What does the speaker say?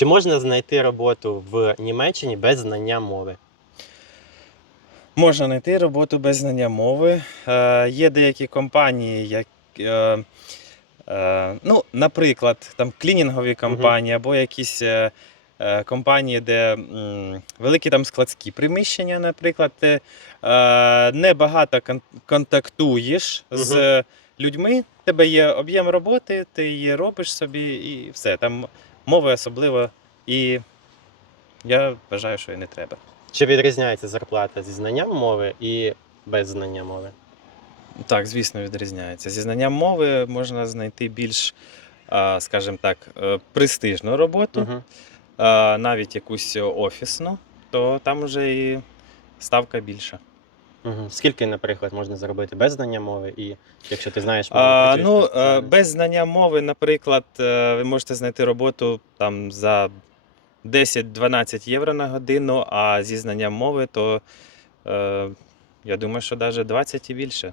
Чи можна знайти роботу в Німеччині без знання мови? Можна знайти роботу без знання мови. Е, є деякі компанії, як, е, е, ну, наприклад, там клінінгові компанії або якісь е, е, компанії, де м, великі там складські приміщення, наприклад, ти е, небагато кон- контактуєш з людьми, в тебе є об'єм роботи, ти її робиш собі і все. Там мови особливо, і я вважаю, що і не треба. Чи відрізняється зарплата зі знанням мови і без знання мови? Так, звісно, відрізняється. Зі знанням мови можна знайти більш, скажімо так, е, престижну роботу, Угу. навіть якусь офісну, то там вже і ставка більша. Угу. Скільки, наприклад, можна заробити без знання мови, і якщо ти знаєш мову, А, ну, по е, без знання мови, наприклад, е, ви можете знайти роботу там за 10-12 євро на годину, а зі знанням мови, то е, я думаю, що навіть 20 і більше.